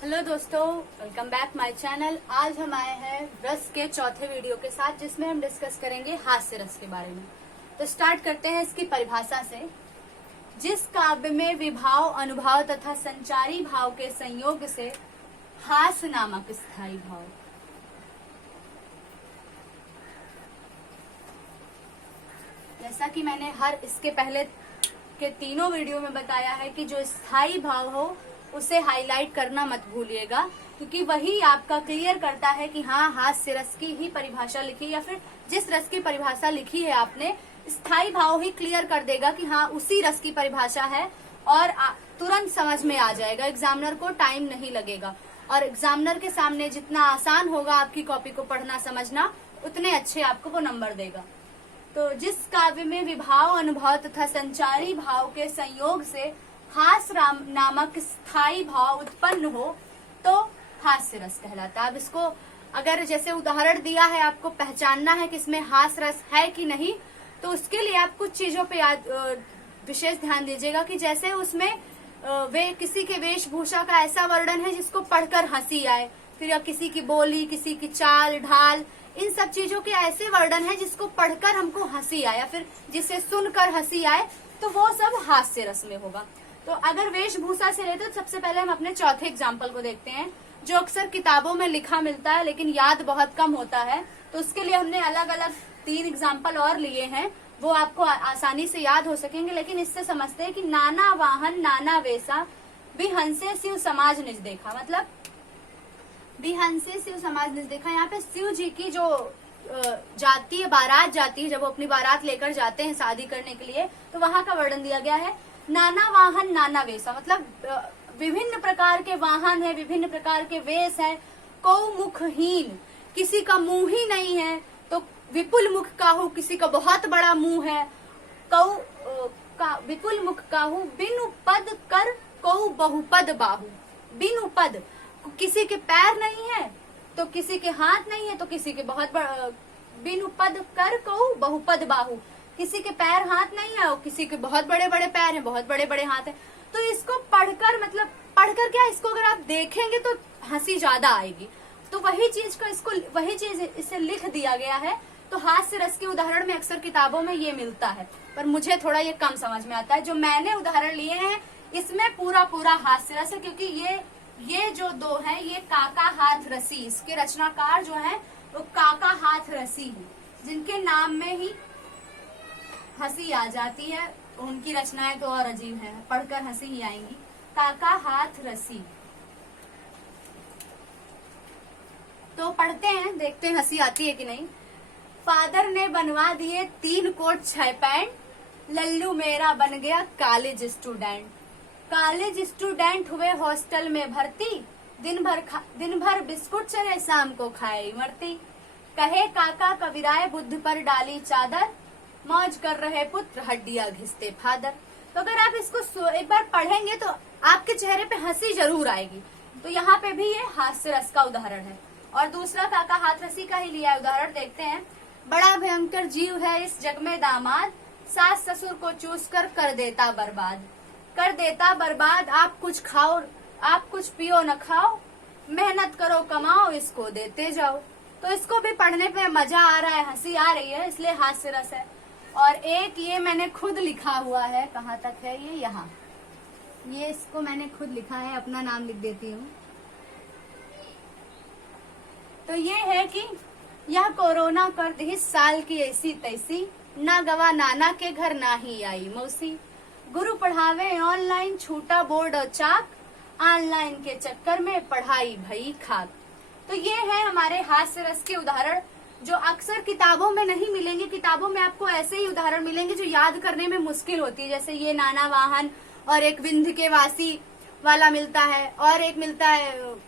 Hello दोस्तों, welcome back my channel. आज हम आए हैं रस के चौथे वीडियो के साथ, जिसमें हम डिस्कस करेंगे हास्य रस के बारे में। तो स्टार्ट करते हैं इसकी परिभाषा से। जिस काव्य में विभाव, अनुभाव तथा संचारी भाव के संयोग से हास्य नामक स्थायी भाव। जैसा कि मैंने इसके पहले के तीनों वीडियो में बताया है कि जो स्थायी भाव हो उसे हाईलाइट करना मत भूलिएगा, क्योंकि वही आपका क्लियर करता है कि हाँ, हास्य रस की ही परिभाषा लिखी या फिर जिस रस की परिभाषा लिखी है आपने, स्थायी भाव ही क्लियर कर देगा कि हाँ उसी रस की परिभाषा है और तुरंत समझ में आ जाएगा। एग्जामिनर को टाइम नहीं लगेगा और एग्जामिनर के सामने जितना आसान होगा आपकी कॉपी को पढ़ना समझना, उतने अच्छे आपको वो नंबर देगा। तो जिस काव्य में विभाव, अनुभव तथा संचारी भाव के संयोग से हास्य नामक स्थायी भाव उत्पन्न हो तो हास्य रस कहलाता है। अब इसको अगर जैसे उदाहरण दिया है, आपको पहचानना है कि इसमें हास्य रस है कि नहीं, तो उसके लिए आप कुछ चीजों पे विशेष ध्यान दीजिएगा कि जैसे उसमें वे किसी के वेशभूषा का ऐसा वर्णन है जिसको पढ़कर हंसी आए, फिर या किसी की बोली, किसी की चाल ढाल, इन सब चीजों के ऐसे वर्णन है जिसको पढ़कर हमको हंसी आए या फिर जिसे सुनकर हंसी आए, तो वो सब हास्य रस में होगा। तो अगर वेशभूषा से लेते तो सबसे पहले हम अपने चौथे एग्जाम्पल को देखते हैं, जो अक्सर किताबों में लिखा मिलता है लेकिन याद बहुत कम होता है। तो उसके लिए हमने अलग अलग 3 एग्जाम्पल और लिए हैं, वो आपको आसानी से याद हो सकेंगे। लेकिन इससे समझते हैं कि नाना वाहन नाना वेशा, बिहंसे शिव समाज निज देखा। मतलब बिहंसे शिव समाज निज देखा, यहाँ पे शिव जी की जो जाती है, बारात जाती है, जब वो अपनी बारात लेकर जाते हैं शादी करने के लिए, तो वहां का वर्णन दिया गया है। नाना वाहन नाना वेशा, मतलब विभिन्न प्रकार के वाहन है, विभिन्न प्रकार के वेश है। कौ मुखहीन, किसी का मुंह ही नहीं है, तो विपुल मुख काहू, किसी का बहुत बड़ा मुंह है। कौ का विपुल मुख काहू, बिनु पद कर कौ बहुपद बाहू। बिनु पद, किसी के पैर नहीं है तो किसी के हाथ नहीं है, तो किसी के बहुत बिनु पद कर कौ बहुपद बाहू, किसी के पैर हाथ नहीं है और किसी के बहुत बड़े बड़े पैर हैं, बहुत बड़े बड़े हाथ हैं। तो इसको पढ़कर, मतलब पढ़कर क्या, इसको अगर आप देखेंगे तो हंसी ज्यादा आएगी। तो वही चीज इसे लिख दिया गया है। तो हास्य रस के उदाहरण में अक्सर किताबों में ये मिलता है, पर मुझे थोड़ा ये कम समझ में आता है। जो मैंने उदाहरण लिए हैं इसमें पूरा हास्य रस है, क्योंकि ये जो 2 है, ये काका हाथ रसी, इसके रचनाकार जो है वो काका हाथ रसी है, जिनके नाम में ही हंसी आ जाती है। उनकी रचनाएं तो और अजीब है, पढ़कर हंसी ही आएंगी। काका हाथ रसी, तो पढ़ते हैं, देखते हैं हंसी आती है कि नहीं। फादर ने बनवा दिए 3 कोट 6 पैंट, लल्लू मेरा बन गया कॉलेज स्टूडेंट। कॉलेज स्टूडेंट हुए हॉस्टल में भर्ती, दिन भर बिस्कुट चले, शाम को खाए मरती। कहे काका कबीराए बुद्ध पर डाली चादर, मौज कर रहे पुत्र हड्डियां घिसते फादर। तो अगर आप इसको एक बार पढ़ेंगे तो आपके चेहरे पे हंसी जरूर आएगी। तो यहाँ पे भी ये हास्य रस का उदाहरण है। और दूसरा काका हाथ रसी का ही लिया उदाहरण, देखते हैं। बड़ा भयंकर जीव है इस जग में दामाद, सास ससुर को चूस कर देता बर्बाद। कर देता बर्बाद, आप कुछ खाओ, आप कुछ पियो न खाओ, मेहनत करो कमाओ, इसको देते जाओ। तो इसको भी पढ़ने पे मजा आ रहा है, हंसी आ रही है, इसलिए हास्य रस है। और एक ये मैंने खुद लिखा हुआ है, कहाँ तक है ये, यहाँ, ये इसको मैंने खुद लिखा है, अपना नाम लिख देती हूँ। तो ये है कि यह कोरोना कर दी साल की ऐसी तैसी, ना गवा नाना के घर ना ही आई मौसी। गुरु पढ़ावे ऑनलाइन, छूटा बोर्ड और चाक, ऑनलाइन के चक्कर में पढ़ाई भई खाक। तो ये है हमारे हास्य रस के उदाहरण, जो अक्सर किताबों में नहीं मिलेंगे। किताबों में आपको ऐसे ही उदाहरण मिलेंगे जो याद करने में मुश्किल होती है। जैसे ये नाना वाहन, और एक विंध्य के वासी वाला मिलता है, और एक मिलता है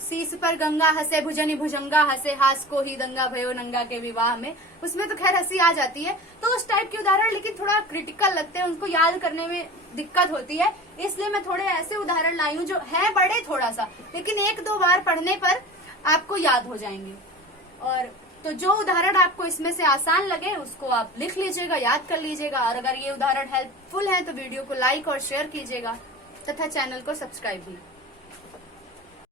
शीश पर गंगा हंसे, भुजनी भुजंगा हंसे, हास को ही दंगा भयो नंगा के विवाह में। उसमें तो खैर हंसी आ जाती है। तो उस टाइप के उदाहरण लेकिन थोड़ा क्रिटिकल लगते हैं, उनको याद करने में दिक्कत होती है, इसलिए मैं थोड़े ऐसे उदाहरण लाई हूँ जो है बड़े थोड़ा सा, लेकिन 1-2 बार पढ़ने पर आपको याद हो जाएंगे। और तो जो उदाहरण आपको इसमें से आसान लगे उसको आप लिख लीजिएगा, याद कर लीजिएगा। और अगर ये उदाहरण हेल्पफुल है तो वीडियो को लाइक और शेयर कीजिएगा। तथा चैनल को सब्सक्राइब भी।